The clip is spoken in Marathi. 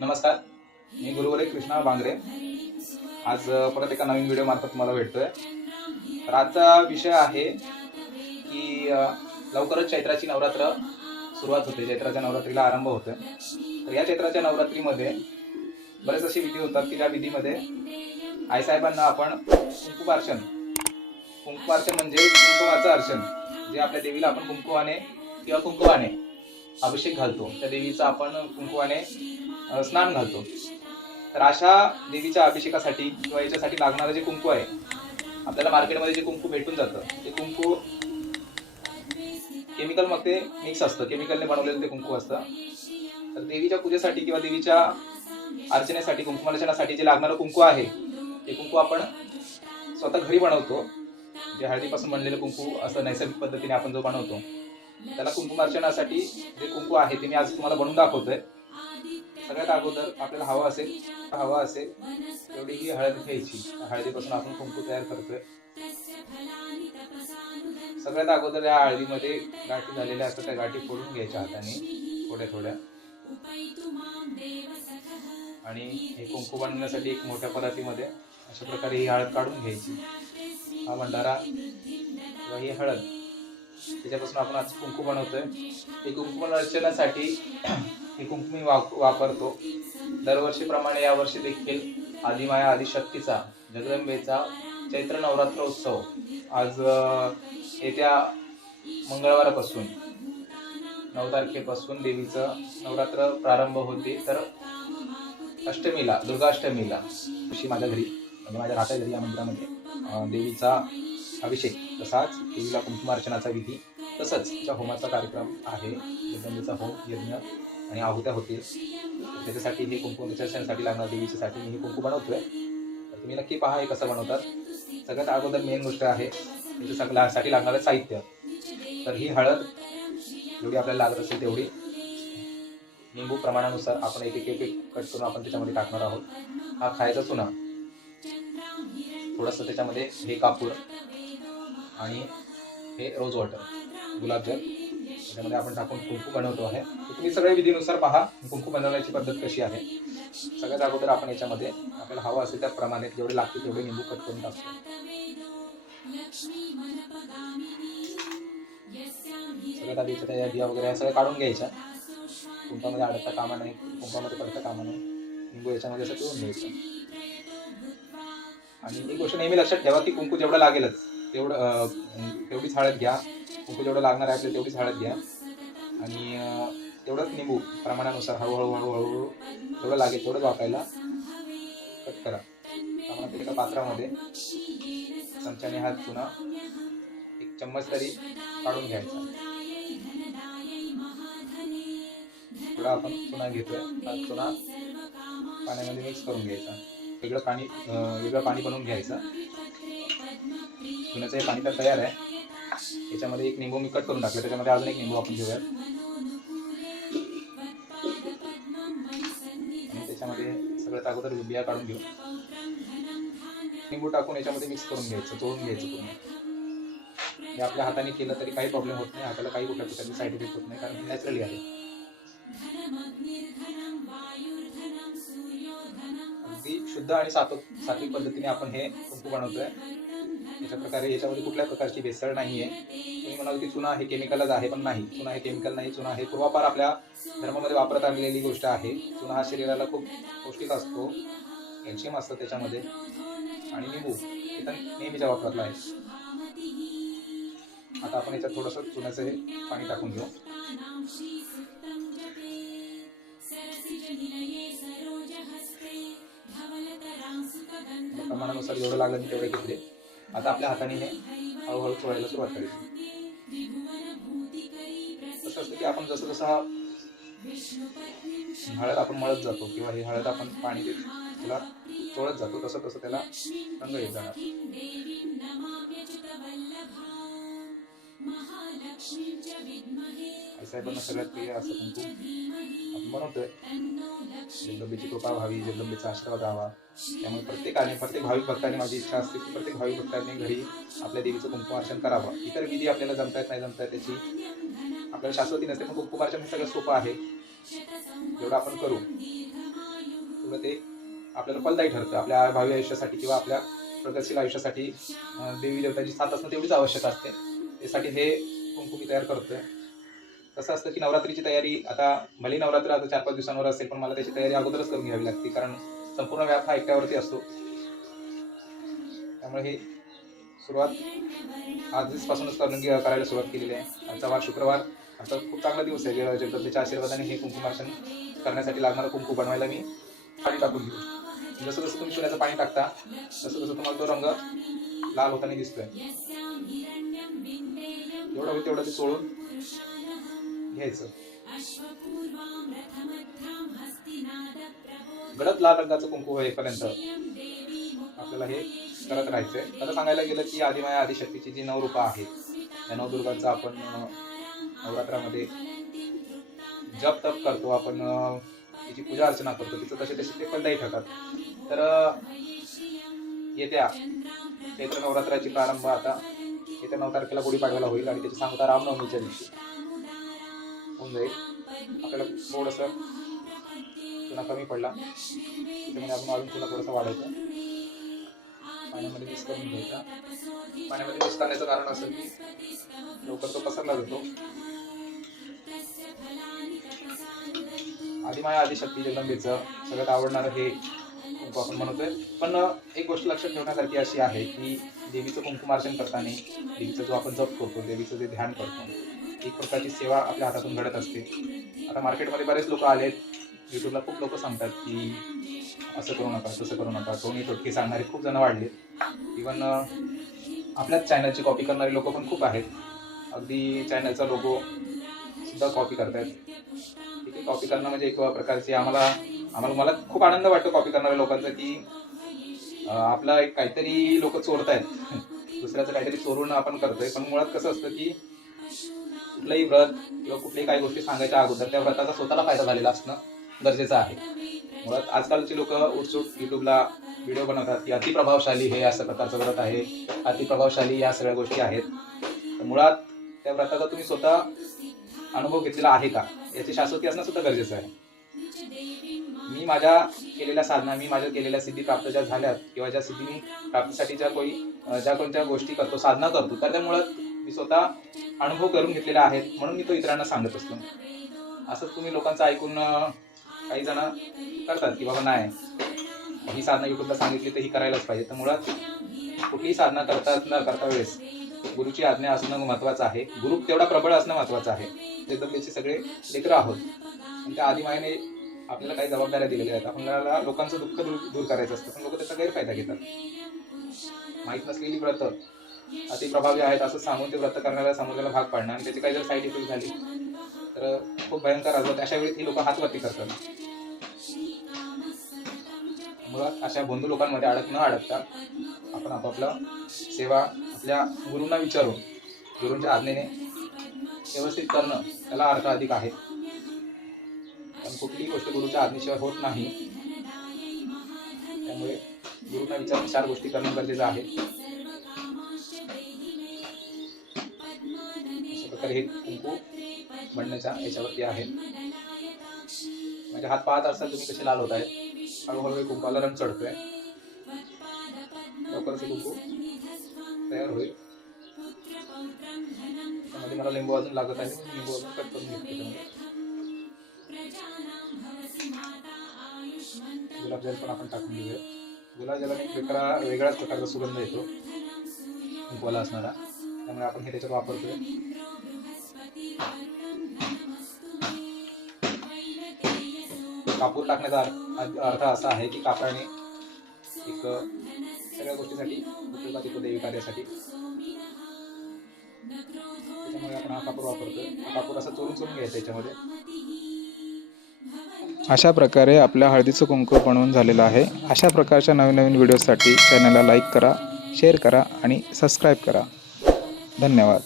नमस्कार, मी गुरुवरे कृष्णा बांगरे. आज परत एका नवीन व्हिडिओ मार्फत तुम्हाला भेटतोय. तर आजचा विषय आहे की लवकरच चैत्राची नवरात्र सुरुवात होते. चैत्राच्या नवरात्रीला आरंभ होतोय. तर या चैत्राच्या नवरात्रीमध्ये बरेच असे विधी होतात की ज्या विधीमध्ये आईसाहेबांना आपण कुंकुमार्चन म्हणजे कुंकुमाचं अर्चन, जे आपल्या देवीला आपण कुंकुमाने किंवा कुंकुमाने अभिषेक घालतो, त्या देवीचा आपण कुंकुमाने स्नान घालतो. तर अशा देवीच्या अभिषेकासाठी किंवा याच्यासाठी लागणारं जे कुंकू आहे, आपल्याला मार्केटमध्ये जे कुंकू भेटून जातं, ते कुंकू केमिकल मध्ये मिक्स असतं, केमिकलने बनवलेलं ते कुंकू असतं. तर देवीच्या पूजेसाठी किंवा देवीच्या अर्चनेसाठी, कुंकुमार्चनासाठी जे लागणारं कुंकू आहे, ते कुंकू आपण स्वतः घरी बनवतो. जे हळदीपासून बनलेलं कुंकू असं नैसर्गिक पद्धतीने आपण जो बनवतो, त्याला कुंकुमार्चनासाठी जे कुंकू आहे ते मी आज तुम्हाला बनवून दाखवतोय. सगळ्यात अगोदर आपल्याला हवा असेल तेवढी ही हळद घ्यायची. हळदीपासून आपण कुंकू तयार करतोय. सगळ्यात अगोदर या हळदीमध्ये गाठी झालेल्या असतात, त्या गाठी फोडून घ्यायच्या हाताने थोड्या थोड्या. आणि हे कुंकू बनवण्यासाठी एक मोठ्या परातीमध्ये अशा प्रकारे ही हळद काढून घ्यायची. हा भंडारा किंवा ही हळद, त्याच्यापासून आपण आज कुंकू बनवतोय. हे कुंकू अर्चनासाठी हे कुंकू मी वापरतो. दरवर्षीप्रमाणे यावर्षी देखील आदिमाया आदिशक्तीचा, जगदंबेचा चैत्र नवरात्र उत्सव आज येत्या मंगळवारपासून 9 तारखेपासून देवीचं नवरात्र प्रारंभ होते. तर अष्टमीला, दुर्गाष्टमीला अशी माझ्या घरी म्हणजे माझ्या राहत्या घरी या मंदिरामध्ये देवीचा अभिषेक, तसाच देवीला कुंकुमार्चनाचा विधी, तसंच तिच्या होमाचा कार्यक्रम आहे. जगदंबेचा होम, यज्ञ आणि आहुत्या होतील. त्याच्यासाठी हे कुंकू अर्चनेसाठी लागणार देवीच्यासाठी मी हे कुंकू बनवतोय. तर तुम्ही नक्की पहा हे कसं बनवतात. सगळ्यात अगोदर मेन गोष्ट आहे त्याच्यासाठी लागणारं साहित्य. तर ही हळद जेवढी आपल्याला लागत असेल तेवढी, निंबू प्रमाणानुसार आपण एक एक कट करून आपण त्याच्यामध्ये टाकणार आहोत. हा खायचा चुना, थोडंसं त्याच्यामध्ये हे कापूर आणि हे रोज वॉटर, गुलाबजल त्याच्यामध्ये आपण टाकून कुंकू बनवतो आहे. तुम्ही सगळे विधीनुसार पहा कुंकू बनवण्याची पद्धत कशी आहे. सगळ्यात अगोदर आपण याच्यामध्ये आपल्याला हवा असेल त्याप्रमाणे जेवढे लागतील तेवढे निंबू कट करून टाकतो. सगळ्यात आधी त्या बिया वगैरे सगळ्या काढून घ्यायच्या. कुंकामध्ये अडकता कामा नाही, कुंकामध्ये पडता कामा नाही. निंबू याच्यामध्ये असं पिळून घ्यायचं. आणि एक गोष्ट नेहमी लक्षात ठेवा की कुंकू जेवढं लागेलच तेवढीच हळद घ्या. कुंकू जेवढं लागणार आहे आपल्याला तेवढीच हळद घ्या. आणि तेवढंच निंबू प्रमाणानुसार हळूहळू जेवढं लागेल तेवढंच वापरायला कट करा. त्यामुळे एका पात्रामध्ये चमच्याने हा चुना 1 चम्मच तरी काढून घ्यायचा. थोडा आपण चुना घेतोय, हा चुना पाण्यामध्ये मिक्स करून घ्यायचा. वेगळं पाणी बनवून घ्यायचं. चुन्याचं हे पाणी तर तयार आहे. याच्यामध्ये एक निंबू मी कट करून टाकलं, त्याच्यामध्ये अजून एक निंबू आपण घेऊयात. आणि त्याच्यामध्ये सगळ्यात अगोदर बिया काढून घेऊ. निंबू टाकून याच्यामध्ये मिक्स करून घ्यायचं, चोळून घ्यायचं पूर्ण. हे आपल्या हाताने केलं तरी काही प्रॉब्लेम होत नाही. हाताला काही कुठल्या प्रकारची साईड इफेक्ट होत नाही, कारण नॅचरली आहे. अगदी शुद्ध आणि सात्विक पद्धतीने आपण हे कुंकू बनवतोय. अशा प्रकारे याच्यामध्ये कुठल्या प्रकारची भेसळ नाहीये. तुम्ही म्हणाल की चुना हे केमिकलच आहे, पण नाही, चुना हे केमिकल नाही. चुना हे पूर्वापार आपल्या धर्मामध्ये वापरत आणलेली गोष्ट आहे. चुना हा शरीराला खूप पौष्टिक असतो, कॅल्शियम असतं त्याच्यामध्ये. आणि निंबू हे तर नेहमीच्या वापरातला आहे. आता आपण याच्यात थोडंसं चुन्याचं हे पाणी टाकून घेऊ. प्रमाणानुसार जेवढं लागलं तेवढे घेतले. आता आपल्या हाताने हे हळूहळू चोळायला सुरुवात करायची. कसं असतं की आपण जसं जसं हळद आपण मळत जातो किंवा ही हळद आपण पाणी देत त्याला चोळत जातो, तसं तसं त्याला रंग येत जाणार. आईसाहेबांना सगळ्यात प्रिय असं कुंकू आपण बनवतोय. जगदंबेची कृपा व्हावी, जगदंबेचा आशीर्वाद राहावा. त्यामुळे प्रत्येक भाविक भक्तांनी, माझी इच्छा असते की प्रत्येक भाविक भक्तांनी घरी आपल्या देवीचं कुंकुमार्चन करावं. इतर विधी आपल्याला जमतायत नाही जमतायत त्याची आपल्याला शाश्वती नसते, पण कुंकुमार्चन हे सगळं सोपं आहे. जेवढं आपण करू तेवढं ते आपल्याला फलदायी ठरतं आपल्या भावी आयुष्यासाठी किंवा आपल्या प्रगतशील आयुष्यासाठी. देवी देवतांची साथ असणं तेवढीच आवश्यक असते. त्यासाठी हे कुंकू मी तयार करतोय. कसं असतं की नवरात्रीची तयारी आता भले नवरात्र आता 4-5 दिवसांवर असेल, पण मला त्याची तयारी अगोदरच करून घ्यावी लागते, कारण संपूर्ण व्याप हा एकट्यावरती असतो. त्यामुळे हे सुरुवात आजपासूनच करायला सुरुवात केलेली आहे. आजचा वार शुक्रवार, आजचा खूप चांगला दिवस आहे. जगदंबेच्या आशीर्वादाने हे कुंकुमार्चन करण्यासाठी लागणारं कुंकू बनवायला मी पाणी टाकून घेऊ. जसं जसं तुम्ही सोन्याचं पाणी टाकता तसं तसं तुम्हाला तो रंग लाल होताना दिसतोय. जेवढं होईल तेवढं ते चोळून घ्यायचं. गडद लाल रंगाचं कुंकू होईपर्यंत आपल्याला हे करत राहायचंय. आता सांगायला गेलं की आदिमाया आदिशक्तीची जी 9 रूपं आहेत, त्या 9 दुर्गांचा आपण नवरात्रामध्ये जप तप करतो, आपण तिची पूजा अर्चना करतो, तिचं तसे तसे ते फलदायी ठरतात. तर येत्या चैत्र नवरात्राची प्रारंभ आता येत्या 9 तारखेला गुढीपाडव्याला होईल आणि त्याची सांगता रामनवमीच्या दिवशी होऊन जाईल. आपल्याला थोडंसं चुना कमी पडला त्याच्यामध्ये आपण अजून चुना थोडंसं वाढायचं, पाण्यामध्ये मिक्स करून घ्यायचा. पाण्यामध्ये मिक्स करण्याचं कारण असं की लवकर तो पसरला जातो. आदिमाया आदिशक्ती जगदंबेचं सगळ्यात आवडणारं हे कुंकू आपण बनवतोय. पण एक गोष्ट लक्षात ठेवण्यासारखी अशी आहे की देवीचं कुंकुमार्चन करताना देवीचा जो आपण जप करतो, देवीचं जे ध्यान करतो, एक प्रकारची सेवा आपल्या हातातून घडत असते. आता मार्केटमध्ये बरेच लोक आलेत, यूट्यूबला खूप लोक सांगतात की असं करू नका, तसं करू नका, टोनी टोटके सांगणारे खूप जण वाढलेत. इवन आपल्याच चॅनलची कॉपी करणारे लोक पण खूप आहेत. अगदी चॅनलचा लोगो सुद्धा कॉपी करतायत. ठीक आहे, कॉपी करणं म्हणजे एक प्रकारची मला खूप आनंद वाटतो कॉपी करणाऱ्या लोकांचा, की आपला एक काहीतरी लोक चोरतायत, दुसऱ्याचं काहीतरी चोरून आपण करतोय. पण मुळात कसं असतं की कुठलंही व्रत किंवा कुठल्याही काही गोष्टी सांगायच्या अगोदर त्या व्रताचा स्वतःला फायदा झालेला असणं गरजेचं आहे. मुळात आजकालची लोक उठसूट युट्यूबला व्हिडिओ बनवतात की अतिप्रभावशाली हे असं प्रकारचं व्रत आहे, अतिप्रभावशाली या सगळ्या गोष्टी आहेत. तर मुळात त्या व्रताचा तुम्ही स्वतः अनुभव घेतलेला आहे का याची शाश्वती असणं सुद्धा गरजेचं आहे. मी माझ्या केलेल्या साधना, मी माझ्या केलेल्या सिद्धी प्राप्त ज्या झाल्यात किंवा ज्या सिद्धी मी प्राप्तीसाठी ज्या कोणत्या गोष्टी करतो, साधना करतो, तर त्या मुळात मी स्वतः अनुभव करून घेतलेला आहेत, म्हणून मी तो इतरांना सांगत असतो. असंच तुम्ही लोकांचं ऐकून काही जण करतात की बाबा नाही ही साधना युट्यूबला सांगितली तर ही करायलाच पाहिजे. तर मुळात कुठलीही साधना करता वेळेस गुरुची आज्ञा असणं महत्त्वाचं आहे. गुरु तेवढा प्रबळ असणं महत्त्वाचं आहे. जगदंबेचे सगळे लेकरं आहोत आणि त्या आदिमायेने आपल्याला काही जबाबदाऱ्या दिलेल्या आहेत. आपल्याला लोकांचं दुःख दूर करायचं असतं, पण लोक त्याचा गैरफायदा घेतात. माहीत नसलेली व्रत अतिप्रभावी आहेत असं सांगून ते व्रत करणाऱ्या समाजाला भाग पाडणं आणि त्याची काही जर साईड इफेक्ट झाली तर खूप भयंकर असतात. अशा वेळी ही लोक हातवरती करतात. मुळात अशा बंधू लोकांमध्ये न अडकता आपण आपापला सेवा आपल्या गुरूंना विचारून गुरूंच्या आज्ञेने व्यवस्थित करणं त्याला अर्थ अधिक आहे. पण कुठलीही गोष्ट गुरुच्या आज्ञेशिवाय होत नाही. त्यामुळे गुरूंना विचारून 4 गोष्टी करणं गरजेचं आहे. अशा प्रकारे हे कुंकू बनण्याच्या याच्यावरती आहे. म्हणजे हात पाहत असाल तुम्ही कसे लाल होत आहेत. हळूहळू कुंकूला रंग चढतोय. लवकरच कुंकू तयार होईल. त्यामध्ये मला लिंबू अजून लागत आहे, लिंबू अजून कट करून घेतले. गुलाबजल पण आपण टाकून घेऊया. गुलाबजलाने वेगळ्याच प्रकारचा सुगंध येतो कुंकूला असणारा, त्यामुळे आपण हे त्याच्यात वापरतोय. कापूर टाकण्याचा अर्थ असा आहे की कापराने एक सगळ्या गोष्टीसाठी उपयोगात येतो, देवी कार्यासाठी. त्याच्यामुळे आपण हा कापूर वापरतोय. हा कापूर असा चोरून घ्यायचा त्याच्यामध्ये. अशा प्रकारे आपल्या हळदीचं कुंकू बनवून झालेलं आहे. अशा प्रकारच्या नवीन व्हिडिओसाठी चॅनलला लाईक करा, शेअर करा आणि सबस्क्राईब करा. धन्यवाद.